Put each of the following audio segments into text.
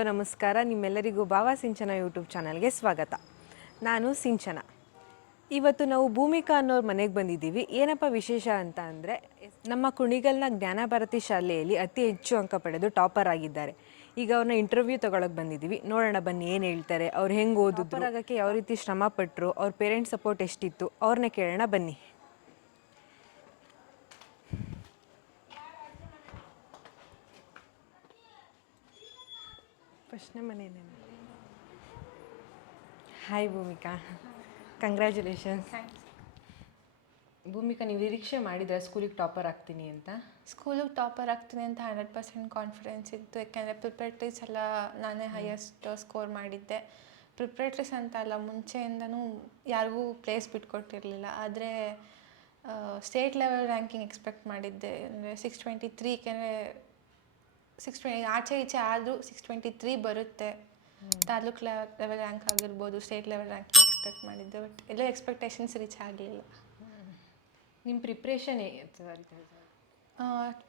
Hello ನಮಸ್ಕಾರ. ನಿಮ್ಮೆಲ್ಲರಿಗೂ ಭಾವ ಸಿಂಚನ ಯೂಟ್ಯೂಬ್ ಚಾನಲ್ಗೆ ಸ್ವಾಗತ. ನಾನು ಸಿಂಚನ. ಇವತ್ತು ನಾವು ಭೂಮಿಕಾ ಅನ್ನೋರ ಮನೆಗೆ ಬಂದಿದ್ದೀವಿ. ಏನಪ್ಪ ವಿಶೇಷ ಅಂತ ಅಂದರೆ, ನಮ್ಮ ಕುಣಿಗಲ್ನ ಜ್ಞಾನಭಾರತಿ ಶಾಲೆಯಲ್ಲಿ ಅತಿ ಹೆಚ್ಚು ಅಂಕ ಪಡೆದು ಟಾಪರ್ ಆಗಿದ್ದಾರೆ. ಈಗ ಅವ್ರನ್ನ ಇಂಟರ್ವ್ಯೂ ತೊಗೊಳಕ್ಕೆ ಬಂದಿದ್ದೀವಿ. ನೋಡೋಣ ಬನ್ನಿ ಏನು ಹೇಳ್ತಾರೆ, ಅವ್ರು ಹೆಂಗೆ ಓದಿದ್ರು, ಆಗೋಕ್ಕೆ ಯಾವ ರೀತಿ ಶ್ರಮ ಪಟ್ಟರು, ಅವ್ರ ಪೇರೆಂಟ್ಸ್ ಸಪೋರ್ಟ್ ಎಷ್ಟಿತ್ತು, ಅವ್ರನ್ನ ಕೇಳೋಣ ಬನ್ನಿ. ಪ್ರಶ್ನೆ ಮನೇನೆ. Hi Bhumika, congratulations. ಭೂಮಿಕಾ, ನೀವು ನಿರೀಕ್ಷೆ ಮಾಡಿದ್ರೆ ಸ್ಕೂಲಿಗೆ ಟಾಪರ್ ಆಗ್ತೀನಿ ಅಂತ? ಸ್ಕೂಲಿಗೆ ಟಾಪರ್ ಆಗ್ತೀನಿ ಅಂತ 100% ಕಾನ್ಫಿಡೆನ್ಸ್ ಇತ್ತು. ಯಾಕೆಂದರೆ ಪ್ರಿಪ್ರೇಟ್ರೀಸ್ ಎಲ್ಲ ನಾನೇ ಹೈಯೆಸ್ಟ್ ಸ್ಕೋರ್ ಮಾಡಿದ್ದೆ. ಪ್ರಿಪ್ರೇಟ್ರೀಸ್ ಅಂತ ಅಲ್ಲ, ಮುಂಚೆಯಿಂದನೂ ಯಾರಿಗೂ ಪ್ಲೇಸ್ ಬಿಟ್ಕೊಟ್ಟಿರಲಿಲ್ಲ. ಆದರೆ ಸ್ಟೇಟ್ ಲೆವೆಲ್ ರ್ಯಾಂಕಿಂಗ್ ಎಕ್ಸ್ಪೆಕ್ಟ್ ಮಾಡಿದ್ದೆ. ಅಂದರೆ 623, ಯಾಕೆಂದರೆ 620 ಆಚೆ ಈಚೆ ಆದರೂ 623 ಬರುತ್ತೆ. ತಾಲೂಕು ಲೆವೆಲ್ ರ್ಯಾಂಕ್ ಆಗಿರ್ಬೋದು, ಸ್ಟೇಟ್ ಲೆವೆಲ್ ರ್ಯಾಂಕಿಂಗ್ ಎಕ್ಸ್ಪೆಕ್ಟ್ ಮಾಡಿದ್ದೆ. ಬಟ್ ಎಲ್ಲ ಎಕ್ಸ್ಪೆಕ್ಟೇಷನ್ಸ್ ರೀಚ್ ಆಗಲಿಲ್ಲ. ನಿಮ್ಮ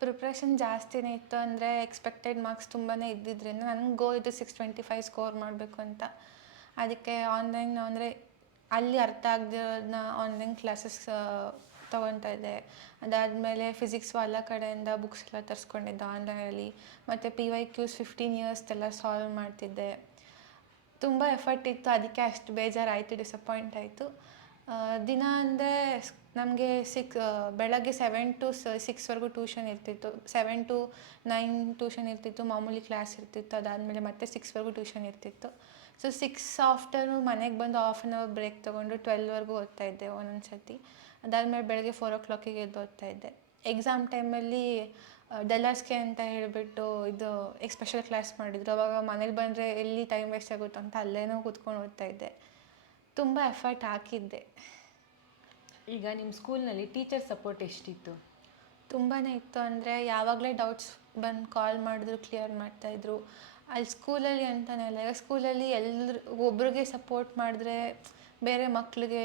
ಪ್ರಿಪ್ರೇಷನ್ ಜಾಸ್ತಿನೇ ಇತ್ತು. ಅಂದರೆ ಎಕ್ಸ್ಪೆಕ್ಟೆಡ್ ಮಾರ್ಕ್ಸ್ ತುಂಬಾ ಇದ್ದಿದ್ದರಿಂದ ನನಗೆ ಗೋ ಇದು 625 ಸ್ಕೋರ್ ಮಾಡಬೇಕು ಅಂತ. ಅದಕ್ಕೆ ಆನ್ಲೈನ್ ಅಂದರೆ ಅಲ್ಲಿ ಅರ್ಥ ಆಗದಿರೋದನ್ನ ಆನ್ಲೈನ್ ಕ್ಲಾಸಸ್ ತೊಗೊತಾ ಇದ್ದೆ. ಅದಾದಮೇಲೆ ಫಿಸಿಕ್ಸ್ ಎಲ್ಲ ಕಡೆಯಿಂದ ಬುಕ್ಸ್ ಎಲ್ಲ ತರಿಸ್ಕೊಂಡಿದ್ದೆ ಆನ್ಲೈನಲ್ಲಿ. ಮತ್ತು PYQs 15 ಇಯರ್ಸ್ದೆಲ್ಲ ಸಾಲ್ವ್ ಮಾಡ್ತಿದ್ದೆ. ತುಂಬ ಎಫರ್ಟ್ ಇತ್ತು. ಅದಕ್ಕೆ ಅಷ್ಟು ಬೇಜಾರಾಯಿತು, ಡಿಸಪಾಯಿಂಟ್ ಆಯಿತು. ದಿನ ಅಂದರೆ ನಮಗೆ ಬೆಳಗ್ಗೆ 7 to 6ವರೆಗೂ ಟ್ಯೂಷನ್ ಇರ್ತಿತ್ತು. 7 to 9 ಟ್ಯೂಷನ್ ಇರ್ತಿತ್ತು, ಮಾಮೂಲಿ ಕ್ಲಾಸ್ ಇರ್ತಿತ್ತು. ಅದಾದಮೇಲೆ ಮತ್ತೆ 6ವರೆಗೂ ಟ್ಯೂಷನ್ ಇರ್ತಿತ್ತು. ಸೊ 6 ಆಫ್ಟರ್ನೂನ್ ಮನೆಗೆ ಬಂದು ಹಾಫ್ ಆನ್ ಅವರ್ ಬ್ರೇಕ್ ತೊಗೊಂಡು 12ವರೆಗೂ ಓದ್ತಾಯಿದ್ದೆ ಒಂದೊಂದು ಸರ್ತಿ. ಅದಾದಮೇಲೆ ಬೆಳಗ್ಗೆ 4 o'clock ಎದ್ದು ಓದ್ತಾಯಿದ್ದೆ. ಎಕ್ಸಾಮ್ ಟೈಮಲ್ಲಿ ಡೆಲ್ಲರ್ಸ್ಗೆ ಅಂತ ಹೇಳಿಬಿಟ್ಟು ಇದು ಸ್ಪೆಷಲ್ ಕ್ಲಾಸ್ ಮಾಡಿದ್ರು. ಅವಾಗ ಮನೇಲಿ ಬಂದರೆ ಎಲ್ಲಿ ಟೈಮ್ ವೇಸ್ಟ್ ಆಗುತ್ತೋ ಅಂತ ಅಲ್ಲೇನೋ ಕೂತ್ಕೊಂಡು ಓದ್ತಾಯಿದ್ದೆ. ತುಂಬ ಎಫರ್ಟ್ ಹಾಕಿದ್ದೆ. ಈಗ ನಿಮ್ಮ ಸ್ಕೂಲ್ನಲ್ಲಿ ಟೀಚರ್ ಸಪೋರ್ಟ್ ಎಷ್ಟಿತ್ತು? ತುಂಬಾ ಇತ್ತು. ಅಂದರೆ ಯಾವಾಗಲೇ ಡೌಟ್ಸ್ ಬಂದು ಕಾಲ್ ಮಾಡಿದ್ರು ಕ್ಲಿಯರ್ ಮಾಡ್ತಾಯಿದ್ರು. ಅಲ್ಲಿ ಸ್ಕೂಲಲ್ಲಿ ಅಂತಲೇ ಅಲ್ಲ, ಈಗ ಸ್ಕೂಲಲ್ಲಿ ಒಬ್ರಿಗೆ ಸಪೋರ್ಟ್ ಮಾಡಿದ್ರೆ ಬೇರೆ ಮಕ್ಕಳಿಗೆ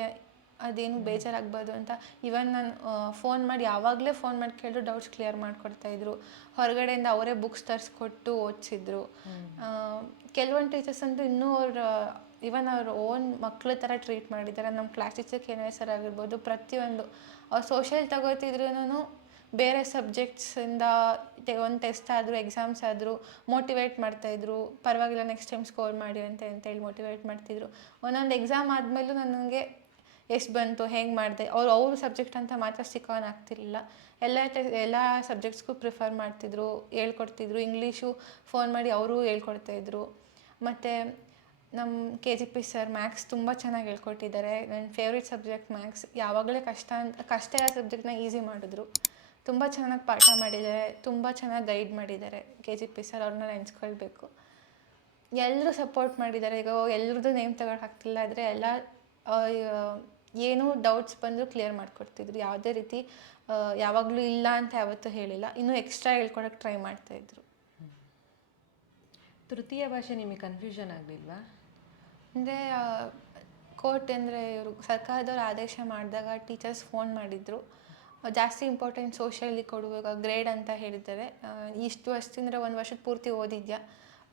ಅದೇನು ಬೇಜಾರಾಗಬಾರ್ದು ಅಂತ ಇವನ್ ನಾನು ಯಾವಾಗಲೇ ಫೋನ್ ಮಾಡಿ ಕೇಳಿದ್ರು ಡೌಟ್ಸ್ ಕ್ಲಿಯರ್ ಮಾಡಿಕೊಡ್ತಾಯಿದ್ರು. ಹೊರಗಡೆಯಿಂದ ಅವರೇ ಬುಕ್ಸ್ ತರಿಸ್ಕೊಟ್ಟು ಓದಿಸಿದ್ರು. ಕೆಲವೊಂದು ಟೀಚರ್ಸ್ ಅಂತೂ ಇನ್ನೂ ಇವನ್ ಅವ್ರ ಓನ್ ಮಕ್ಕಳ ಥರ ಟ್ರೀಟ್ ಮಾಡಿದ್ದಾರೆ. ನಮ್ಮ ಕ್ಲಾಸ್ ಟೀಚರ್ KNY ಸರ್ ಆಗಿರ್ಬೋದು, ಪ್ರತಿಯೊಂದು ಅವ್ರು ಸೋಷಿಯಲ್ ತಗೋತಿದ್ರೂ ಬೇರೆ ಸಬ್ಜೆಕ್ಟ್ಸಿಂದ ಒಂದು ಟೆಸ್ಟ್ ಆದರೂ ಎಕ್ಸಾಮ್ಸ್ ಆದರೂ ಮೋಟಿವೇಟ್ ಮಾಡ್ತಾಯಿದ್ರು. ಪರವಾಗಿಲ್ಲ, ನೆಕ್ಸ್ಟ್ ಟೈಮ್ ಸ್ಕೋರ್ ಮಾಡಿ ಅಂತೇಳಿ ಮೋಟಿವೇಟ್ ಮಾಡ್ತಿದ್ರು. ಒಂದೊಂದು ಎಕ್ಸಾಮ್ ಆದಮೇಲೂ ನನಗೆ ಎಷ್ಟು ಬಂತು, ಹೆಂಗೆ ಮಾಡಿದೆ, ಅವ್ರ ಸಬ್ಜೆಕ್ಟ್ ಅಂತ ಮಾತ್ರ ಸ್ಟಿಕ್ ಆನ್ ಆಗ್ತಿರ್ಲಿಲ್ಲ. ಎಲ್ಲ ಸಬ್ಜೆಕ್ಟ್ಸ್ಗೂ ಪ್ರಿಫರ್ ಮಾಡ್ತಿದ್ರು, ಹೇಳ್ಕೊಡ್ತಿದ್ರು. ಇಂಗ್ಲೀಷು ಫೋನ್ ಮಾಡಿ ಅವರು ಹೇಳ್ಕೊಡ್ತಾಯಿದ್ರು. ಮತ್ತು ನಮ್ಮ KGP ಸರ್ ಮ್ಯಾಥ್ಸ್ ತುಂಬ ಚೆನ್ನಾಗಿ ಹೇಳ್ಕೊಟ್ಟಿದ್ದಾರೆ. ನನ್ನ ಫೇವ್ರೇಟ್ ಸಬ್ಜೆಕ್ಟ್ ಮ್ಯಾಥ್ಸ್. ಯಾವಾಗಲೇ ಕಷ್ಟ ಇರೋ ಸಬ್ಜೆಕ್ಟ್ನ ಈಸಿ ಮಾಡಿದ್ರು. ತುಂಬ ಚೆನ್ನಾಗಿ ಪಾಠ ಮಾಡಿದ್ದಾರೆ, ತುಂಬ ಚೆನ್ನಾಗಿ ಗೈಡ್ ಮಾಡಿದ್ದಾರೆ KGP ಸರ್. ಅವ್ರನ್ನ ನೆನೆಸ್ಕೊಳ್ಬೇಕು. ಎಲ್ಲರೂ ಸಪೋರ್ಟ್ ಮಾಡಿದ್ದಾರೆ. ಈಗ ಎಲ್ಲರದ್ದು ನೇಮ್ ತಗೊಳಕ್ಕಾಗ್ತಿಲ್ಲ, ಆದರೆ ಎಲ್ಲ ಏನೂ ಡೌಟ್ಸ್ ಬಂದರೂ ಕ್ಲಿಯರ್ ಮಾಡಿಕೊಡ್ತಿದ್ರು. ಯಾವುದೇ ರೀತಿ ಯಾವಾಗಲೂ ಇಲ್ಲ ಅಂತ ಯಾವತ್ತೂ ಹೇಳಿಲ್ಲ. ಇನ್ನೂ ಎಕ್ಸ್ಟ್ರಾ ಹೇಳ್ಕೊಡೋಕ್ಕೆ ಟ್ರೈ ಮಾಡ್ತಾಯಿದ್ರು. ತೃತೀಯ ಭಾಷೆ ನಿಮಗೆ ಕನ್ಫ್ಯೂಷನ್ ಆಗಲಿಲ್ವಾ? ಅಂದರೆ ಕೋರ್ಟ್ ಅಂದರೆ ಇವರು ಸರ್ಕಾರದವ್ರು ಆದೇಶ ಮಾಡಿದಾಗ ಟೀಚರ್ಸ್ ಫೋನ್ ಮಾಡಿದರು. ಜಾಸ್ತಿ ಇಂಪಾರ್ಟೆಂಟ್ ಸೋಷಿಯಲಿ ಕೊಡುವಾಗ ಗ್ರೇಡ್ ಅಂತ ಹೇಳಿದ್ದಾರೆ. ಇಷ್ಟು ವರ್ಷದಿಂದ 1 ವರ್ಷದ ಪೂರ್ತಿ ಓದಿದ್ಯಾ,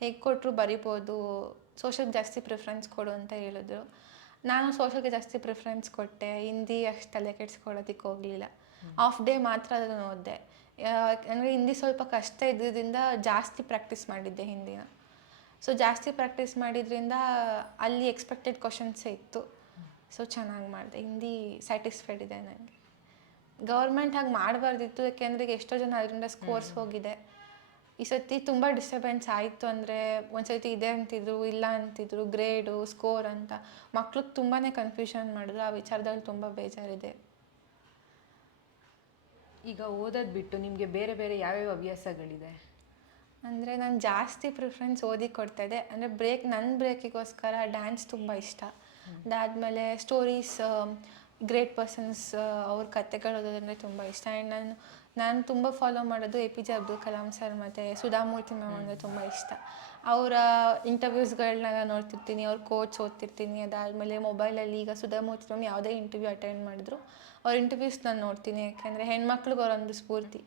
ಹೇಗೆ ಕೊಟ್ಟರು ಬರಿಬೋದು, ಸೋಷಲ್ಗೆ ಜಾಸ್ತಿ ಪ್ರಿಫರೆನ್ಸ್ ಕೊಡು ಅಂತ ಹೇಳಿದ್ರು. ನಾನು ಸೋಷಲ್ಗೆ ಜಾಸ್ತಿ ಪ್ರಿಫರೆನ್ಸ್ ಕೊಟ್ಟೆ. ಹಿಂದಿ ಅಷ್ಟು ತಲೆ ಕೆಡಿಸ್ಕೊಳ್ಳೋದಕ್ಕೆ ಹೋಗಲಿಲ್ಲ. ಹಾಫ್ ಡೇ ಮಾತ್ರ ಅದನ್ನು ಓದಿದೆ. ಅಂದರೆ ಹಿಂದಿ ಸ್ವಲ್ಪ ಕಷ್ಟ ಇದ್ದಿದ್ದರಿಂದ ಜಾಸ್ತಿ ಪ್ರಾಕ್ಟೀಸ್ ಮಾಡಿದ್ದೆ ಹಿಂದಿನ. ಸೊ ಜಾಸ್ತಿ ಪ್ರಾಕ್ಟೀಸ್ ಮಾಡಿದ್ರಿಂದ ಅಲ್ಲಿ ಎಕ್ಸ್ಪೆಕ್ಟೆಡ್ ಕ್ವಶನ್ಸೇ ಇತ್ತು. ಸೊ ಚೆನ್ನಾಗಿ ಮಾಡಿದೆ. ಹಿಂದಿ ಸ್ಯಾಟಿಸ್ಫೈಡ್ ಇದೆ ನನಗೆ. ಗೌರ್ಮೆಂಟ್ ಹಾಗೆ ಮಾಡಬಾರ್ದಿತ್ತು, ಯಾಕೆಂದರೆ ಎಷ್ಟೋ ಜನ ಅದರಿಂದ ಸ್ಕೋರ್ಸ್ ಹೋಗಿದೆ. ಈ ಸರ್ತಿ ತುಂಬ ಡಿಸ್ಟರ್ಬೆನ್ಸ್ ಆಯಿತು. ಅಂದರೆ ಒಂದು ಸರ್ತಿ ಇದೆ ಅಂತಿದ್ರು, ಇಲ್ಲ ಅಂತಿದ್ರು, ಗ್ರೇಡು ಸ್ಕೋರ್ ಅಂತ ಮಕ್ಳಿಗೆ ತುಂಬಾ ಕನ್ಫ್ಯೂಷನ್ ಮಾಡಿದ್ರು. ಆ ವಿಚಾರದಲ್ಲಿ ತುಂಬ ಬೇಜಾರಿದೆ. ಈಗ ಓದೋದು ಬಿಟ್ಟು ನಿಮಗೆ ಬೇರೆ ಬೇರೆ ಯಾವ್ಯಾವ ಹವ್ಯಾಸಗಳಿದೆ? ಅಂದರೆ ನಾನು ಜಾಸ್ತಿ ಪ್ರಿಫರೆನ್ಸ್ ಓದಿಗೆ ಕೊಡ್ತಾಯಿದ್ದೆ. ಅಂದರೆ ನನ್ನ ಬ್ರೇಕಿಗೋಸ್ಕರ ಡ್ಯಾನ್ಸ್ ತುಂಬ ಇಷ್ಟ. ಅದಾದಮೇಲೆ ಸ್ಟೋರೀಸ್, ಗ್ರೇಟ್ ಪರ್ಸನ್ಸ್ ಅವ್ರ ಕಥೆಗಳು ಓದೋದಂದರೆ ತುಂಬ ಇಷ್ಟ. ಆ್ಯಂಡ್ ನಾನು ತುಂಬ ಫಾಲೋ ಮಾಡೋದು APJ ಅಬ್ದುಲ್ ಕಲಾಂ ಸರ್ ಮತ್ತು ಸುಧಾಮೂರ್ತಿ ಮ್ಯಾಮ್ ಅಂದರೆ ತುಂಬ ಇಷ್ಟ. ಅವರ ಇಂಟರ್ವ್ಯೂಸ್ಗಳನ್ನ ನೋಡ್ತಿರ್ತೀನಿ, ಅವ್ರ ಕೋಟ್ಸ್ ಓದ್ತಿರ್ತೀನಿ. ಅದಾದಮೇಲೆ ಮೊಬೈಲಲ್ಲಿ ಈಗ ಸುಧಾಮೂರ್ತಿ ಮ್ಯಾಮ್ ಯಾವುದೇ ಇಂಟರ್ವ್ಯೂ ಅಟೆಂಡ್ ಮಾಡಿದ್ರು ಅವ್ರ ಇಂಟರ್ವ್ಯೂಸ್ ನಾನು ನೋಡ್ತೀನಿ. ಯಾಕೆಂದರೆ ಹೆಣ್ಮಕ್ಳಿಗೆ ಅವರೊಂದು ಸ್ಫೂರ್ತಿ.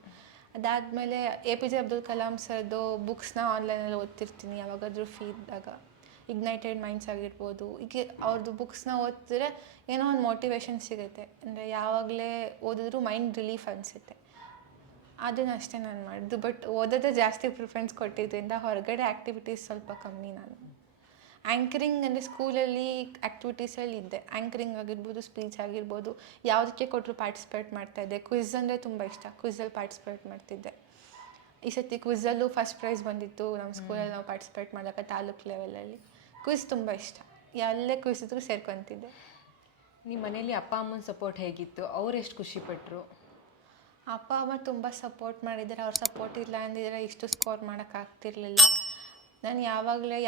ಅದಾದಮೇಲೆ APJ ಅಬ್ದುಲ್ ಕಲಾಂ ಸರ್ದು ಬುಕ್ಸ್ನ ಆನ್ಲೈನಲ್ಲಿ ಓದ್ತಿರ್ತೀನಿ ಯಾವಾಗಾದರೂ ಫ್ರೀ ಇದ್ದಾಗ. ಇಗ್ನೈಟೆಡ್ ಮೈಂಡ್ಸ್ ಆಗಿರ್ಬೋದು, ಈಗ ಅವ್ರದ್ದು ಬುಕ್ಸ್ನ ಓದಿದ್ರೆ ಏನೋ ಒಂದು ಮೋಟಿವೇಶನ್ ಸಿಗುತ್ತೆ. ಅಂದರೆ ಯಾವಾಗಲೇ ಓದಿದ್ರೂ ಮೈಂಡ್ ರಿಲೀಫ್ ಅನಿಸುತ್ತೆ. ಅದನ್ನಷ್ಟೇ ನಾನು ಮಾಡಿದ್ದು. ಬಟ್ ಓದೋದೇ ಜಾಸ್ತಿ ಪ್ರಿಫರೆನ್ಸ್ ಕೊಟ್ಟಿದ್ದರಿಂದ ಹೊರಗಡೆ ಆ್ಯಕ್ಟಿವಿಟೀಸ್ ಸ್ವಲ್ಪ ಕಮ್ಮಿ ನಾನು. ಆ್ಯಂಕರಿಂಗ್ ಅಂದರೆ ಸ್ಕೂಲಲ್ಲಿ ಆ್ಯಕ್ಟಿವಿಟೀಸಲ್ಲಿ ಇದ್ದೆ. ಆ್ಯಂಕರಿಂಗ್ ಆಗಿರ್ಬೋದು, ಸ್ಪೀಚ್ ಆಗಿರ್ಬೋದು, ಯಾವುದಕ್ಕೆ ಕೊಟ್ಟರು ಪಾರ್ಟಿಸಿಪೇಟ್ ಮಾಡ್ತಾಯಿದ್ದೆ. ಕ್ವಿಝ್ ಅಂದರೆ ತುಂಬ ಇಷ್ಟ, ಕ್ವಿಝಲ್ಲಿ ಪಾರ್ಟಿಸಿಪೇಟ್ ಮಾಡ್ತಿದ್ದೆ. ಈ ಸತಿ ಕ್ವಿಝಲ್ಲೂ ಫಸ್ಟ್ ಪ್ರೈಸ್ ಬಂದಿತ್ತು ನಮ್ಮ ಸ್ಕೂಲಲ್ಲಿ ನಾವು ಪಾರ್ಟಿಸಿಪೇಟ್ ಮಾಡಿದಾಗ ತಾಲೂಕು ಲೆವೆಲಲ್ಲಿ. ಕ್ವಿಝ್ ತುಂಬ ಇಷ್ಟ, ಎಲ್ಲೇ ಕ್ವಿಝ್ ಇದ್ರೂ ಸೇರ್ಕೊತಿದ್ದೆ. ನಿಮ್ಮ ಮನೇಲಿ ಅಪ್ಪ ಅಮ್ಮನ ಸಪೋರ್ಟ್ ಹೇಗಿತ್ತು? ಅವ್ರು ಎಷ್ಟು ಖುಷಿಪಟ್ಟರು? ಅಪ್ಪ ಅಮ್ಮ ತುಂಬ ಸಪೋರ್ಟ್ ಮಾಡಿದ್ದಾರೆ. ಅವ್ರ ಸಪೋರ್ಟ್ ಇಲ್ಲ ಅಂದಿದ್ರೆ ಇಷ್ಟು ಸ್ಕೋರ್ ಮಾಡೋಕ್ಕಾಗ್ತಿರ್ಲಿಲ್ಲ. ನಾನು ಯಾವಾಗಲೇ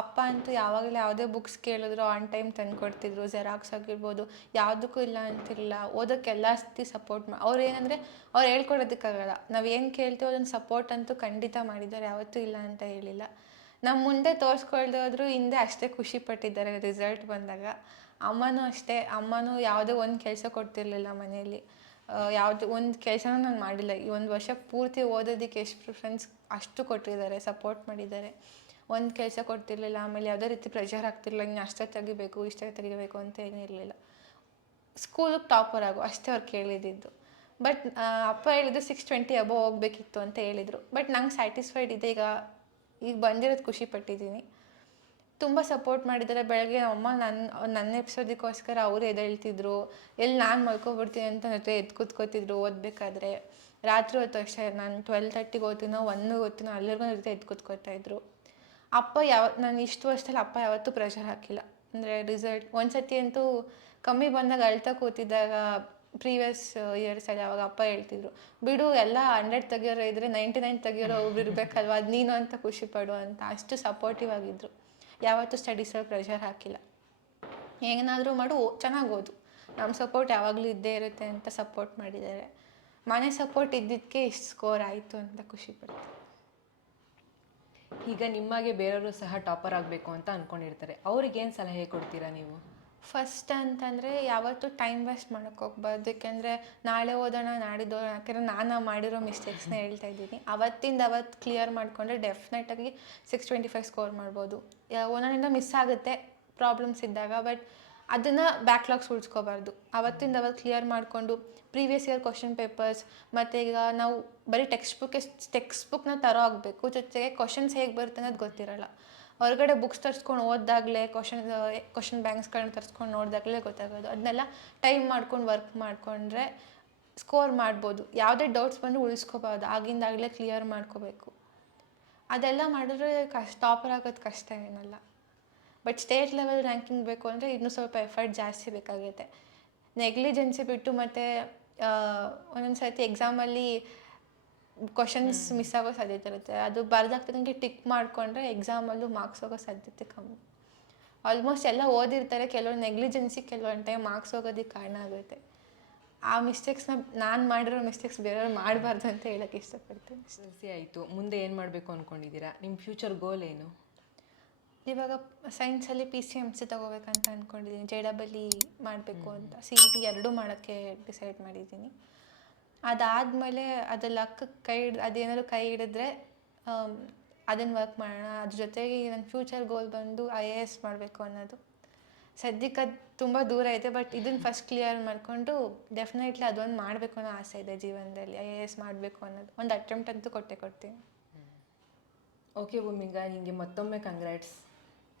ಅಪ್ಪ ಅಂತೂ ಯಾವಾಗಲೇ ಯಾವುದೇ ಬುಕ್ಸ್ ಕೇಳಿದ್ರು ಆನ್ ಟೈಮ್ ತಂದು ಕೊಡ್ತಿದ್ರು. ಜೆರಾಕ್ಸ್ ಆಗಿರ್ಬೋದು, ಯಾವುದಕ್ಕೂ ಇಲ್ಲ ಅಂತಿರಲಿಲ್ಲ. ಓದೋಕ್ಕೆಲ್ಲ ಸಪೋರ್ಟ್ ಅವ್ರು ಏನಂದರೆ ಅವ್ರು ಹೇಳ್ಕೊಡೋದಕ್ಕಾಗಲ್ಲ, ನಾವು ಏನು ಕೇಳ್ತೀವೋ ಅದನ್ನು ಸಪೋರ್ಟ್ ಅಂತೂ ಖಂಡಿತ ಮಾಡಿದ್ದಾರೆ, ಯಾವತ್ತೂ ಇಲ್ಲ ಅಂತ ಹೇಳಿಲ್ಲ. ನಮ್ಮ ಮುಂದೆ ತೋರಿಸ್ಕೊಳ್ದೆ ಹೋದ್ರು ಹಿಂದೆ ಅಷ್ಟೇ ಖುಷಿ ಪಟ್ಟಿದ್ದಾರೆ ರಿಸಲ್ಟ್ ಬಂದಾಗ. ಅಮ್ಮನೂ ಅಷ್ಟೇ, ಅಮ್ಮನೂ ಯಾವುದೇ ಒಂದು ಕೆಲಸ ಕೊಡ್ತಿರ್ಲಿಲ್ಲ ಮನೆಯಲ್ಲಿ. ಯಾವುದು ಒಂದು ಕೆಲಸನೂ ನಾನು ಮಾಡಿಲ್ಲ. ಈ ಒಂದು ವರ್ಷ ಪೂರ್ತಿ ಓದೋದಕ್ಕೆ ಎಷ್ಟು ಪ್ರಿಫರೆನ್ಸ್ ಅಷ್ಟು ಕೊಟ್ಟಿದ್ದಾರೆ, ಸಪೋರ್ಟ್ ಮಾಡಿದ್ದಾರೆ. ಒಂದು ಕೆಲಸ ಕೊಡ್ತಿರ್ಲಿಲ್ಲ. ಆಮೇಲೆ ಯಾವುದೇ ರೀತಿ ಪ್ರೆಷರ್ ಆಗ್ತಿರಲಿಲ್ಲ, ಇನ್ನು ಅಷ್ಟೇ ತೆಗಿಬೇಕು ಇಷ್ಟೇ ತೆಗಿಬೇಕು ಅಂತ ಏನೂ ಇರಲಿಲ್ಲ. ಸ್ಕೂಲಿಗೆ ಟಾಪರ್ ಆಗು ಅಷ್ಟೇ ಅವ್ರು ಕೇಳಿದ್ದು. ಬಟ್ ಅಪ್ಪ ಹೇಳಿದ್ರು 620 ಅಬೋವ್ ಹೋಗಬೇಕಿತ್ತು ಅಂತ ಹೇಳಿದರು. ಬಟ್ ನಂಗೆ ಸ್ಯಾಟಿಸ್ಫೈಡ್ ಇದೆ. ಈಗ ಬಂದಿರೋದು ಖುಷಿ ಪಟ್ಟಿದ್ದೀನಿ. ತುಂಬ ಸಪೋರ್ಟ್ ಮಾಡಿದ್ದಾರೆ. ಬೆಳಗ್ಗೆ ಅಮ್ಮ ನನ್ನ ಎಪ್ಸೋದಕ್ಕೋಸ್ಕರ ಅವರು ಎದ್ದೇಳ್ತಿದ್ರು. ಎಲ್ಲಿ ನಾನು ಮಲ್ಕೊಬಿಡ್ತೀನಿ ಅಂತ ಜೊತೆ ಎದ್ದು ಕೂತ್ಕೋತಿದ್ರು ಓದಬೇಕಾದ್ರೆ. ರಾತ್ರಿ ಹೊತ್ತು ಅಷ್ಟೇ, ನಾನು 12:30ಗೆ ಓದ್ತೀನೋ 1ಗೆ ಓದ್ತೀನೋ ಅಲ್ಲಿವರೆಗೂ ಜೊತೆ ಎದ್ದು ಕೂತ್ಕೋತಾಯಿದ್ರು. ಅಪ್ಪ ನಾನು ಇಷ್ಟು ವರ್ಷದಲ್ಲಿ ಅಪ್ಪ ಯಾವತ್ತೂ ಪ್ರೆಷರ್ ಹಾಕಿಲ್ಲ. ಅಂದರೆ ರಿಸಲ್ಟ್ ಒಂದು ಸತಿ ಅಂತೂ ಕಮ್ಮಿ ಬಂದಾಗ ಅಳ್ತಾ ಕೂತಿದ್ದಾಗ ಪ್ರೀವಿಯಸ್ ಇಯರ್ಸಲ್ಲಿ ಅವಾಗ ಅಪ್ಪ ಹೇಳ್ತಿದ್ರು, ಬಿಡು ಎಲ್ಲ 100 ತೆಗಿಯೋರು ಇದ್ದರೆ 99 ತೆಗಿಯೋರು ಒಬ್ರು ಇರಬೇಕಲ್ವ, ಅದು ನೀನು ಅಂತ ಖುಷಿ ಪಡು ಅಂತ. ಅಷ್ಟು ಸಪೋರ್ಟಿವ್ ಆಗಿದ್ದರು. ಯಾವತ್ತೂ ಸ್ಟಡೀಸಲ್ಲಿ ಪ್ರೆಷರ್ ಹಾಕಿಲ್ಲ. ಏನಾದರೂ ಮಾಡು, ಚೆನ್ನಾಗಿ ಓದು, ನಮ್ಮ ಸಪೋರ್ಟ್ ಯಾವಾಗಲೂ ಇದ್ದೇ ಇರುತ್ತೆ ಅಂತ ಸಪೋರ್ಟ್ ಮಾಡಿದ್ದಾರೆ. ಮನೆ ಸಪೋರ್ಟ್ ಇದ್ದಿದ್ದಕ್ಕೆ ಇಷ್ಟು ಸ್ಕೋರ್ ಆಯಿತು ಅಂತ ಖುಷಿ ಪಡ್ತೀನಿ. ಈಗ ನಿಮಗೆ ಬೇರೆಯವರು ಸಹ ಟಾಪರ್ ಆಗಬೇಕು ಅಂತ ಅಂದ್ಕೊಂಡಿರ್ತಾರೆ, ಅವ್ರಿಗೇನು ಸಲಹೆ ಕೊಡ್ತೀರಾ ನೀವು? ಫಸ್ಟ್ ಅಂತಂದರೆ ಯಾವತ್ತೂ ಟೈಮ್ ವೇಸ್ಟ್ ಮಾಡೋಕ್ಕೆ ಹೋಗ್ಬಾರ್ದು. ಏಕೆಂದರೆ ನಾಳೆ ಓದೋಣ ನಾಡಿದ್ದು ಓದೋಣ, ಯಾಕೆಂದರೆ ನಾನು ಮಾಡಿರೋ ಮಿಸ್ಟೇಕ್ಸ್ನ ಹೇಳ್ತಾ ಇದ್ದೀನಿ. ಅವತ್ತಿಂದ ಅವತ್ತು ಕ್ಲಿಯರ್ ಮಾಡಿಕೊಂಡ್ರೆ ಡೆಫಿನೆಟಾಗಿ 625 ಸ್ಕೋರ್ ಮಾಡ್ಬೋದು. ಒಂದೊಂದಿಂದ ಮಿಸ್ ಆಗುತ್ತೆ ಪ್ರಾಬ್ಲಮ್ಸ್ ಇದ್ದಾಗ, ಬಟ್ ಅದನ್ನು ಬ್ಯಾಕ್ಲಾಗ್ಸ್ ಉಳಿಸ್ಕೋಬಾರ್ದು. ಅವತ್ತಿಂದ ಅವತ್ತು ಕ್ಲಿಯರ್ ಮಾಡಿಕೊಂಡು ಪ್ರೀವಿಯಸ್ ಇಯರ್ ಕ್ವಶನ್ ಪೇಪರ್ಸ್, ಮತ್ತು ಈಗ ನಾವು ಬರೀ ಟೆಕ್ಸ್ಟ್ ಬುಕ್ನ ತರೋ ಆಗಬೇಕು, ಜೊತೆಗೆ ಕ್ವಶನ್ಸ್ ಹೇಗೆ ಬರುತ್ತೆ ಅನ್ನೋದು ಗೊತ್ತಿರೋಲ್ಲ. ಹೊರಗಡೆ ಬುಕ್ಸ್ ತರಿಸ್ಕೊಂಡು ಓದಿದಾಗಲೇ ಕ್ವಶನ್ ಬ್ಯಾಂಕ್ಸ್ಗಳನ್ನ ತರಿಸ್ಕೊಂಡು ನೋಡಿದಾಗಲೇ ಗೊತ್ತಾಗೋದು. ಅದನ್ನೆಲ್ಲ ಟೈಮ್ ಮಾಡ್ಕೊಂಡು ವರ್ಕ್ ಮಾಡಿಕೊಂಡ್ರೆ ಸ್ಕೋರ್ ಮಾಡ್ಬೋದು. ಯಾವುದೇ ಡೌಟ್ಸ್ ಬಂದರೂ ಉಳಿಸ್ಕೋಬಾರ್ದು, ಆಗಿಂದಾಗಲೇ ಕ್ಲಿಯರ್ ಮಾಡ್ಕೋಬೇಕು. ಅದೆಲ್ಲ ಮಾಡಿದ್ರೆ ಟಾಪರ್ ಆಗೋದು ಕಷ್ಟ ಏನಲ್ಲ. ಬಟ್ ಸ್ಟೇಟ್ ಲೆವೆಲ್ ರ್ಯಾಂಕಿಂಗ್ ಬೇಕು ಅಂದರೆ ಇನ್ನೂ ಸ್ವಲ್ಪ ಎಫರ್ಟ್ ಜಾಸ್ತಿ ಬೇಕಾಗುತ್ತೆ. ನೆಗ್ಲಿಜೆನ್ಸಿ ಬಿಟ್ಟು ಮತ್ತು ಒಂದೊಂದು ಸರ್ತಿ ಎಕ್ಸಾಮಲ್ಲಿ ಕ್ವಶನ್ಸ್ ಮಿಸ್ ಆಗೋ ಸಾಧ್ಯತೆ ಇರುತ್ತೆ. ಅದು ಬರ್ದಾಗ್ತದಂಗೆ ಟಿಕ್ ಮಾಡಿಕೊಂಡ್ರೆ ಎಕ್ಸಾಮಲ್ಲೂ ಮಾರ್ಕ್ಸ್ ಹೋಗೋ ಸಾಧ್ಯತೆ ಕಮ್ಮಿ. ಆಲ್ಮೋಸ್ಟ್ ಎಲ್ಲ ಓದಿರ್ತಾರೆ, ಕೆಲವೊಂದು ನೆಗ್ಲಿಜೆನ್ಸಿ ಕೆಲವೊಂದು ಟೈಮ್ ಮಾರ್ಕ್ಸ್ ಹೋಗೋದಕ್ಕೆ ಕಾರಣ ಆಗುತ್ತೆ. ಆ ಮಿಸ್ಟೇಕ್ಸ್ನ ನಾನು ಮಾಡಿರೋ ಮಿಸ್ಟೇಕ್ಸ್ ಬೇರೆಯವ್ರು ಮಾಡಬಾರ್ದು ಅಂತ ಹೇಳೋಕ್ಕೆ ಇಷ್ಟಪಡ್ತೀನಿ. ಸರಿ, ಆಯಿತು. ಮುಂದೆ ಏನು ಮಾಡಬೇಕು ಅಂದ್ಕೊಂಡಿದ್ದೀರಾ? ನಿಮ್ಮ ಫ್ಯೂಚರ್ ಗೋಲ್ ಏನು? ಇವಾಗ ಸೈನ್ಸಲ್ಲಿ PCMC ತೊಗೋಬೇಕಂತ ಅಂದ್ಕೊಂಡಿದ್ದೀನಿ. JEE ಮಾಡಬೇಕು ಅಂತ, CET ಎರಡೂ ಮಾಡೋಕ್ಕೆ ಡಿಸೈಡ್ ಮಾಡಿದ್ದೀನಿ. ಅದಾದಮೇಲೆ ಅದು ಲಕ್ಕಕ್ಕೆ ಅದೇನಾದ್ರು ಕೈ ಹಿಡಿದ್ರೆ ಅದನ್ನು ವರ್ಕ್ ಮಾಡೋಣ. ಅದ್ರ ಜೊತೆಗೆ ನನ್ನ ಫ್ಯೂಚರ್ ಗೋಲ್ ಬಂದು IAS ಮಾಡಬೇಕು ಅನ್ನೋದು. ಸದ್ಯಕ್ಕೆ ಅದು ತುಂಬ ದೂರ ಇದೆ, ಬಟ್ ಇದನ್ನು ಫಸ್ಟ್ ಕ್ಲಿಯರ್ ಮಾಡಿಕೊಂಡು ಡೆಫಿನೆಟ್ಲಿ ಅದೊಂದು ಮಾಡಬೇಕು ಅನ್ನೋ ಆಸೆ ಇದೆ ಜೀವನದಲ್ಲಿ. IAS ಮಾಡಬೇಕು ಅನ್ನೋದು ಒಂದು ಅಟೆಂಪ್ಟ್ ಅಂತೂ ಕೊಡ್ತೀನಿ. ಓಕೆ ಭೂಮಿಕಾ, ನಿಮಗೆ ಮತ್ತೊಮ್ಮೆ ಕಂಗ್ರ್ಯಾಟ್ಸ್.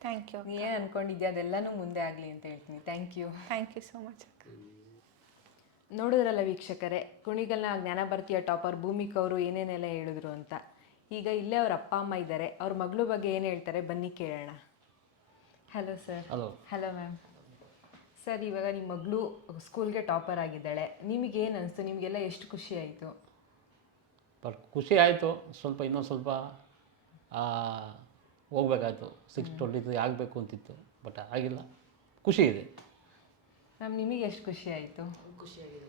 Thank you. ಏನು ಅಂದ್ಕೊಂಡಿದ್ಯಾ ಅದೆಲ್ಲನೂ ಮುಂದೆ ಆಗಲಿ ಅಂತ ಹೇಳ್ತೀನಿ. Thank you so much. ನೋಡಿದ್ರಲ್ಲ ವೀಕ್ಷಕರೇ, ಕುಣಿಗಲ್ನ ಜ್ಞಾನಭಾರತಿಯ ಟಾಪರ್ ಭೂಮಿಕಾ ಅವರು ಏನೇನೆಲ್ಲ ಹೇಳಿದ್ರು ಅಂತ. ಈಗ ಇಲ್ಲೇ ಅವ್ರ ಅಪ್ಪ ಅಮ್ಮ ಇದ್ದಾರೆ, ಅವ್ರ ಮಗಳ ಬಗ್ಗೆ ಏನು ಹೇಳ್ತಾರೆ ಬನ್ನಿ ಕೇಳೋಣ. Hello sir. Hello ma'am. Sir, ಇವಾಗ ನಿಮ್ಮ ಮಗಳು ಸ್ಕೂಲ್ಗೆ ಟಾಪರ್ ಆಗಿದ್ದಾಳೆ, ನಿಮಗೇನು ಅನಿಸ್ತು? ನಿಮಗೆಲ್ಲ ಎಷ್ಟು ಖುಷಿ ಆಯಿತು? ಖುಷಿ ಆಯಿತು. ಇನ್ನೊಂದು ಸ್ವಲ್ಪ ಹೋಗ್ಬೇಕಾಯ್ತು. 623 ಆಗಬೇಕು ಅಂತಿತ್ತು, ಬಟ್ ಆಗಿಲ್ಲ. ಖುಷಿ ಇದೆ ಮ್ಯಾಮ್. ನಿಮಗೆ ಎಷ್ಟು ಖುಷಿ ಆಯಿತು? ಖುಷಿಯಾಗಿದೆ.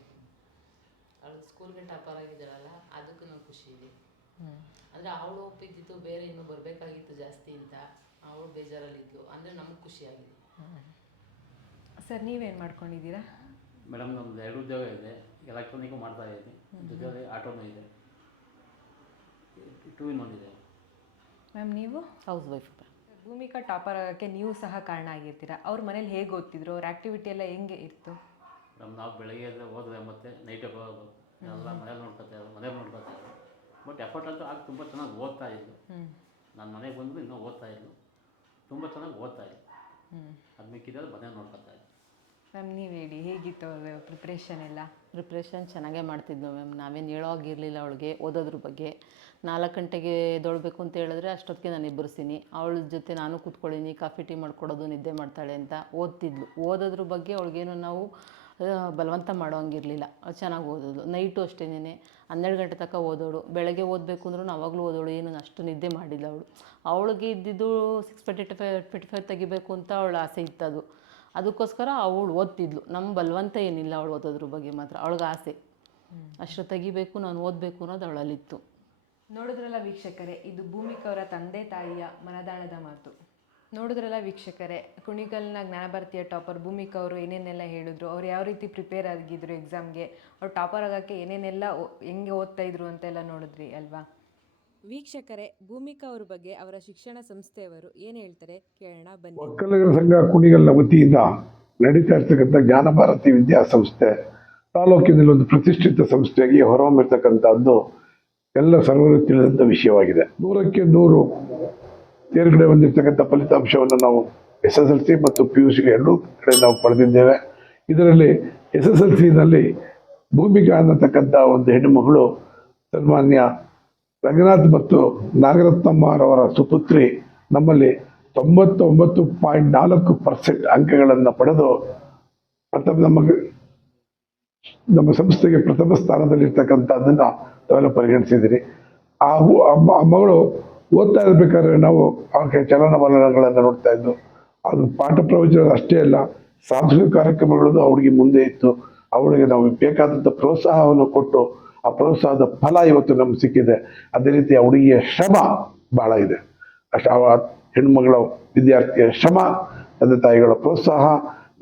ಅವಳು ಸ್ಕೂಲ್ಗೆ ಟಾಪರ್ ಆಗಿದ್ದಾಳಲ್ಲ, ಅದಕ್ಕೂ ನಾವು ಖುಷಿ ಇದೆ. ಅಂದರೆ ಅವಳು ಒಪ್ಪಿದ್ದಿತ್ತು ಬೇರೆ ಇನ್ನೂ ಬರಬೇಕಾಗಿತ್ತು ಜಾಸ್ತಿ ಅಂತ, ಅವಳು ಬೇಜಾರಲ್ಲಿದ್ದು, ಅಂದರೆ ನಮಗೆ ಖುಷಿಯಾಗಿದೆ. ಸರ್, ನೀವೇನು ಮಾಡ್ಕೊಂಡಿದ್ದೀರಾ? ಮೇಡಮ್, ನಮ್ಮದು 2 ಉದ್ಯೋಗ ಇದೆ. ಎಲೆಕ್ಟ್ರಾನಿಕ್ಕು ಮಾಡ್ತಾ ಇದ್ದೀನಿ, ಜೊತೆಯಲ್ಲಿ ಆಟೋನೂ ಇದೆ. 2 in 1 ಇದೆ. ಮ್ಯಾಮ್ ನೀವು ಹೌಸ್ ವೈಫ್. ಭೂಮಿಕಾ ಟಾಪರ್ ಆಗೋಕ್ಕೆ ನೀವು ಸಹ ಕಾರಣ ಆಗಿರ್ತೀರಾ. ಅವ್ರ ಮನೇಲಿ ಹೇಗೆ ಓದ್ತಿದ್ರು, ಅವ್ರ ಆ್ಯಕ್ಟಿವಿಟಿ ಎಲ್ಲ ಹೆಂಗೆ ಇತ್ತು? ನಾವು ಬೆಳಗ್ಗೆ ಎದ್ರೆ ಹೋದ್ರೆ ಮತ್ತು ನೈಟೇ ಬರೋದು ಎಲ್ಲ ಮನೇಲಿ ನೋಡ್ಕೊತಾ ಇದ್ರು. ಬಟ್ ಎಫರ್ಟ್ ಅಂತೂ ಆಗ ತುಂಬ ಚೆನ್ನಾಗಿ ಓದ್ತಾ ಇದ್ಲು. ನಾನು ಮನೆಗೆ ಬಂದು ಇನ್ನೂ ಓದ್ತಾ ಇದ್ಲು, ತುಂಬ ಚೆನ್ನಾಗಿ ಓದ್ತಾ ಇದ್ಲು. ಅದು ಮಿಕ್ಕಿದ್ರೆ ಮನೇಲಿ ನೋಡ್ಕೊತಾ ಇದ್ಲು. ಮ್ಯಾಮ್ ನೀವು ಹೇಳಿ, ಹೇಗಿತ್ತು ಪ್ರಿಪ್ರೇಷನ್ ಎಲ್ಲ? ಪ್ರಿಪ್ರೇಷನ್ ಚೆನ್ನಾಗೇ ಮಾಡ್ತಿದ್ವು ಮ್ಯಾಮ್. ನಾವೇನು ಹೇಳೋಗಿರಲಿಲ್ಲ ಅವಳಿಗೆ ಓದೋದ್ರ ಬಗ್ಗೆ. 4 ಗಂಟೆಗೆ ಎದ್ದೇಳಬೇಕು ಅಂತ ಹೇಳಿದ್ರೆ ಅಷ್ಟೊತ್ತಿಗೆ ನಾನು ಎಬ್ಬರಿಸ್ತೀನಿ. ಅವಳ ಜೊತೆ ನಾನು ಕೂತ್ಕೊಳ್ಳೀನಿ, ಕಾಫಿ ಟೀ ಮಾಡ್ಕೊಡೋದು, ನಿದ್ದೆ ಮಾಡ್ತಾಳೆ ಅಂತ ಓದ್ತಿದ್ಲು. ಓದೋದ್ರ ಬಗ್ಗೆ ಅವಳಿಗೇನು ನಾವು ಬಲವಂತ ಮಾಡೋಂಗಿರಲಿಲ್ಲ. ಚೆನ್ನಾಗಿ ಓದೋದು. ನೈಟು ಅಷ್ಟೇನೆ 12 ಗಂಟೆ ತನಕ ಓದೋಳು. ಬೆಳಗ್ಗೆ ಓದಬೇಕು ಅಂದ್ರೂ ಆವಾಗಲೂ ಓದೋಳು. ಏನು ಅಷ್ಟು ನಿದ್ದೆ ಮಾಡಿಲ್ಲ ಅವಳು. ಅವಳಿಗೆ ಇದ್ದಿದ್ದು 6:45 ತೆಗಿಬೇಕು ಅಂತ ಅವಳ ಆಸೆ ಇತ್ತದು. ಅದಕ್ಕೋಸ್ಕರ ಅವಳು ಓದ್ತಿದ್ಲು. ನಮ್ಮ ಬಲವಂತ ಏನಿಲ್ಲ ಅವಳು ಓದೋದ್ರ ಬಗ್ಗೆ ಮಾತ್ರ. ಅವಳಿಗೆ ಆಸೆ ಅಷ್ಟು ತೆಗಿಬೇಕು, ನಾನು ಓದಬೇಕು ಅನ್ನೋದು ಅವಳಲ್ಲಿತ್ತು. ನೋಡಿದ್ರಲ್ಲ ವೀಕ್ಷಕರೇ, ಇದು ಭೂಮಿಕಾ ಅವರ ತಂದೆ ತಾಯಿಯ ಮನದಾಳದ ಮಾತು. ನೋಡಿದ್ರಲ್ಲ ವೀಕ್ಷಕರೇ, ಕುಣಿಗಲ್ನ ಜ್ಞಾನಭಾರತಿಯ ಟಾಪರ್ ಭೂಮಿಕಾ ಅವರು ಏನೇನೆಲ್ಲ ಹೇಳಿದ್ರು, ಅವ್ರು ಯಾವ ರೀತಿ ಪ್ರಿಪೇರ್ ಆಗಿದ್ರು ಎಕ್ಸಾಮ್ಗೆ, ಅವ್ರು ಟಾಪರ್ ಆಗೋಕ್ಕೆ ಏನೇನೆಲ್ಲ ಹೆಂಗೆ ಓದ್ತಾ ಇದ್ರು ಅಂತೆಲ್ಲ ನೋಡಿದ್ರಿ ಅಲ್ವಾ ವೀಕ್ಷಕರೇ? ಭೂಮಿಕಾ ಅವ್ರ ಬಗ್ಗೆ ಅವರ ಶಿಕ್ಷಣ ಸಂಸ್ಥೆಯವರು ಏನು ಹೇಳ್ತಾರೆ ಕೇಳೋಣ ಬನ್ನಿ. ಒಕ್ಕಲಿಗರ ಸಂಘ ಕುಣಿಗಲ್ನ ವತಿಯಿಂದ ನಡೀತಾ ಇರ್ತಕ್ಕಂಥ ಜ್ಞಾನಭಾರತಿ ವಿದ್ಯಾಸಂಸ್ಥೆ ತಾಲೂಕಿನಲ್ಲಿ ಒಂದು ಪ್ರತಿಷ್ಠಿತ ಸಂಸ್ಥೆಯಾಗಿ ಹೊರಹೊಮ್ಮಿರ್ತಕ್ಕಂಥದ್ದು ಎಲ್ಲ ಸರ್ವರು ತಿಳಿದಂಥ ವಿಷಯವಾಗಿದೆ. 100ಕ್ಕೆ 100 ತೇರ್ಗಡೆ ಹೊಂದಿರತಕ್ಕಂಥ ಫಲಿತಾಂಶವನ್ನು ನಾವು SSLC ಮತ್ತು PUC ಎರಡೂ ಕಡೆ ನಾವು ಪಡೆದಿದ್ದೇವೆ. ಇದರಲ್ಲಿ SSLCನಲ್ಲಿ ಭೂಮಿಕಾ ಅನ್ನತಕ್ಕಂಥ ಒಂದು ಹೆಣ್ಣುಮಗಳು ಸನ್ಮಾನ್ಯ ರಂಗನಾಥ್ ಮತ್ತು ನಾಗರತ್ನಮ್ಮರವರ ಸುಪುತ್ರಿ ನಮ್ಮಲ್ಲಿ 99.4% ಅಂಕಗಳನ್ನು ಪಡೆದು ನಮ್ಮ ಸಂಸ್ಥೆಗೆ ಪ್ರಥಮ ಸ್ಥಾನದಲ್ಲಿರ್ತಕ್ಕಂಥದ್ದನ್ನು ತಾವೆಲ್ಲ ಪರಿಗಣಿಸಿದ್ದೀರಿ. ಆ ಮಗಳು ಓದ್ತಾ ಇರಬೇಕಾದ್ರೆ ನಾವು ಆಕೆ ಚಲನವಲನಗಳನ್ನು ನೋಡ್ತಾ ಇದ್ದು, ಅದು ಪಾಠ ಪ್ರವಚನ ಅಷ್ಟೇ ಅಲ್ಲ, ಸಾಂಸ್ಕೃತಿಕ ಕಾರ್ಯಕ್ರಮಗಳದ್ದು ಅವಳಿಗೆ ಮುಂದೆ ಇತ್ತು. ಅವಳಿಗೆ ನಾವು ಬೇಕಾದಂಥ ಪ್ರೋತ್ಸಾಹವನ್ನು ಕೊಟ್ಟು ಆ ಪ್ರೋತ್ಸಾಹದ ಫಲ ಇವತ್ತು ನಮ್ಗೆ ಸಿಕ್ಕಿದೆ. ಅದೇ ರೀತಿ ಆ ಹುಡುಗಿಯ ಶ್ರಮ ಭಾಳ ಇದೆ. ಅಷ್ಟು ಆ ಹೆಣ್ಮಗಳ ವಿದ್ಯಾರ್ಥಿಯ ಶ್ರಮ, ತಂದೆ ತಾಯಿಗಳ ಪ್ರೋತ್ಸಾಹ,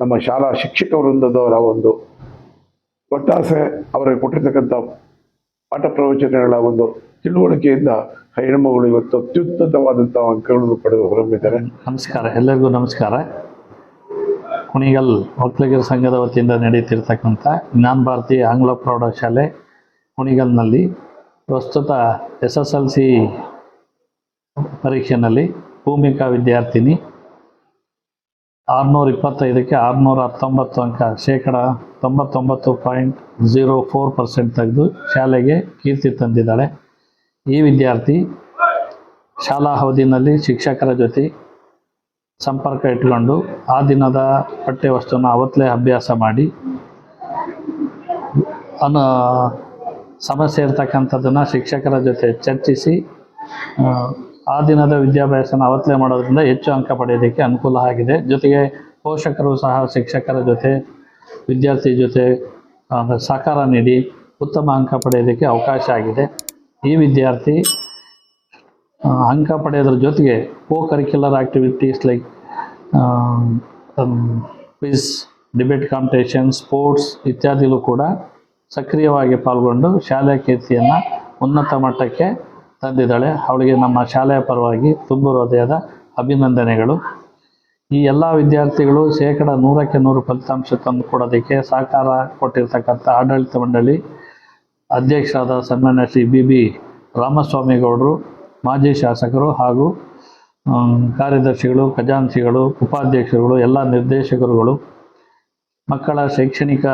ನಮ್ಮ ಶಾಲಾ ಶಿಕ್ಷಕ ವೃಂದದವರ ಒಂದು ಒತ್ತಾಸೆ, ಅವರಿಗೆ ಕೊಟ್ಟಿರ್ತಕ್ಕಂಥ ಪಾಠ ಪ್ರವಚನಗಳ ಒಂದು ತಿಳುವಳಿಕೆಯಿಂದ ಹೆಣ್ಮಗಳು ಇವತ್ತು ಅತ್ಯುನ್ನತವಾದಂಥ ಅಂಕಗಳನ್ನು ಪಡೆದು ಹೊರಬಿದ್ದಾರೆ. ನಮಸ್ಕಾರ, ಎಲ್ಲರಿಗೂ ನಮಸ್ಕಾರ. ಕುಣಿಗಲ್ ಒಕ್ಕಲಿಗರ ಸಂಘದ ವತಿಯಿಂದ ನಡೀತಿರ್ತಕ್ಕಂಥ ಜ್ಞಾನಭಾರತಿ ಆಂಗ್ಲ ಪ್ರೌಢಶಾಲೆ ಕುಣಿಗಲ್ನಲ್ಲಿ ಪ್ರಸ್ತುತ SSLC ಪರೀಕ್ಷೆಯಲ್ಲಿ ಭೂಮಿಕಾ ವಿದ್ಯಾರ್ಥಿನಿ 625ಕ್ಕೆ 619 ಅಂಕ, ಶೇಕಡ 99.04% ತೆಗೆದು ಶಾಲೆಗೆ ಕೀರ್ತಿ ತಂದಿದ್ದಾಳೆ. ಈ ವಿದ್ಯಾರ್ಥಿ ಶಾಲಾ ಅವಧಿಯಲ್ಲಿ ಶಿಕ್ಷಕರ ಜೊತೆ ಸಂಪರ್ಕ ಇಟ್ಕೊಂಡು ಆ ದಿನದ ಪಠ್ಯವಸ್ತುವನ್ನು ಅವತ್ತಲೇ ಅಭ್ಯಾಸ ಮಾಡಿ ಸಮಸ್ಯೆ ಇರ್ತಕ್ಕಂಥದ್ದನ್ನು ಶಿಕ್ಷಕರ ಜೊತೆ ಚರ್ಚಿಸಿ ಆ ದಿನದ ವಿದ್ಯಾಭ್ಯಾಸನ ಅವತ್ತಲೇ ಮಾಡೋದ್ರಿಂದ ಹೆಚ್ಚು ಅಂಕ ಪಡೆಯೋದಕ್ಕೆ ಅನುಕೂಲ ಆಗಿದೆ. ಜೊತೆಗೆ ಪೋಷಕರು ಸಹ ಶಿಕ್ಷಕರ ಜೊತೆ ವಿದ್ಯಾರ್ಥಿ ಜೊತೆ ಸಹಕಾರ ನೀಡಿ ಉತ್ತಮ ಅಂಕ ಪಡೆಯೋದಕ್ಕೆ ಅವಕಾಶ ಆಗಿದೆ. ಈ ವಿದ್ಯಾರ್ಥಿ ಅಂಕ ಪಡೆಯೋದ್ರ ಜೊತೆಗೆ curricular activities like quiz, debate competition, sports ಇತ್ಯಾದಿಲೂ ಕೂಡ ಸಕ್ರಿಯವಾಗಿ ಪಾಲ್ಗೊಂಡು ಶಾಲೆಯ ಕೀರ್ತಿಯನ್ನು ಉನ್ನತ ಮಟ್ಟಕ್ಕೆ ತಂದಿದ್ದಾಳೆ. ಅವಳಿಗೆ ನಮ್ಮ ಶಾಲೆಯ ಪರವಾಗಿ ತುಂಬು ಹೃದಯದ ಅಭಿನಂದನೆಗಳು. ಈ ಎಲ್ಲ ವಿದ್ಯಾರ್ಥಿಗಳು ಶೇಕಡ 100ಕ್ಕೆ 100 ಫಲಿತಾಂಶ ತಂದು ಕೊಡೋದಕ್ಕೆ ಸಹಕಾರ ಕೊಟ್ಟಿರ್ತಕ್ಕಂಥ ಆಡಳಿತ ಮಂಡಳಿ ಅಧ್ಯಕ್ಷರಾದ ಸನ್ಮಾನ್ಯ ಶ್ರೀ BB ರಾಮಸ್ವಾಮಿಗೌಡರು, ಮಾಜಿ ಶಾಸಕರು ಹಾಗೂ ಕಾರ್ಯದರ್ಶಿಗಳು, ಖಜಾಂಚಿಗಳು, ಉಪಾಧ್ಯಕ್ಷರುಗಳು, ಎಲ್ಲ ನಿರ್ದೇಶಕರುಗಳು ಮಕ್ಕಳ ಶೈಕ್ಷಣಿಕ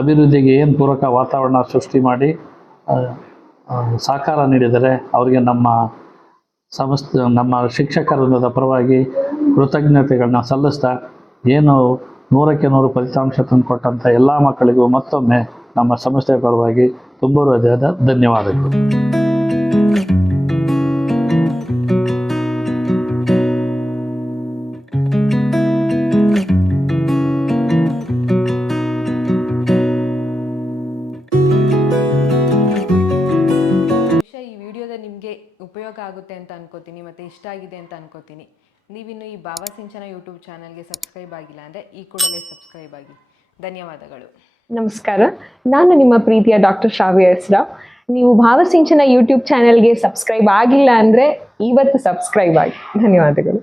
ಅಭಿವೃದ್ಧಿಗೆ ಏನು ಪೂರಕ ವಾತಾವರಣ ಸೃಷ್ಟಿ ಮಾಡಿ ಸಹಕಾರ ನೀಡಿದರೆ ಅವರಿಗೆ ನಮ್ಮ ಶಿಕ್ಷಕ ವೃಂದದ ಪರವಾಗಿ ಕೃತಜ್ಞತೆಗಳನ್ನ ಸಲ್ಲಿಸ್ತಾ, ಏನು 100ಕ್ಕೆ 100 ಫಲಿತಾಂಶ ತಂದುಕೊಟ್ಟಂಥ ಎಲ್ಲ ಮಕ್ಕಳಿಗೂ ಮತ್ತೊಮ್ಮೆ ನಮ್ಮ ಸಂಸ್ಥೆಯ ಪರವಾಗಿ ತುಂಬ ಹೃದಯದ ಧನ್ಯವಾದಗಳು. ನಿಮಗೆ ಉಪಯೋಗ ಆಗುತ್ತೆ ಅಂತ ಅನ್ಕೋತೀನಿ ಮತ್ತು ಇಷ್ಟ ಆಗಿದೆ ಅಂತ ಅನ್ಕೋತೀನಿ. ನೀವಿನ್ನು ಈ ಭಾವಸಿಂಚನ ಯೂಟ್ಯೂಬ್ ಚಾನಲ್ಗೆ ಸಬ್ಸ್ಕ್ರೈಬ್ ಆಗಿಲ್ಲ ಅಂದರೆ ಈ ಕೂಡಲೇ ಸಬ್ಸ್ಕ್ರೈಬ್ ಆಗಿ. ಧನ್ಯವಾದಗಳು. ನಮಸ್ಕಾರ, ನಾನು ನಿಮ್ಮ ಪ್ರೀತಿಯ ಡಾಕ್ಟರ್ ಶ್ರಾವ್ಯ ಹೆಸ್ರಾ. ನೀವು ಭಾವಸಿಂಚನ ಯೂಟ್ಯೂಬ್ ಚಾನೆಲ್ಗೆ ಸಬ್ಸ್ಕ್ರೈಬ್ ಆಗಿಲ್ಲ ಅಂದರೆ ಇವತ್ತು ಸಬ್ಸ್ಕ್ರೈಬ್ ಆಗಿ. ಧನ್ಯವಾದಗಳು.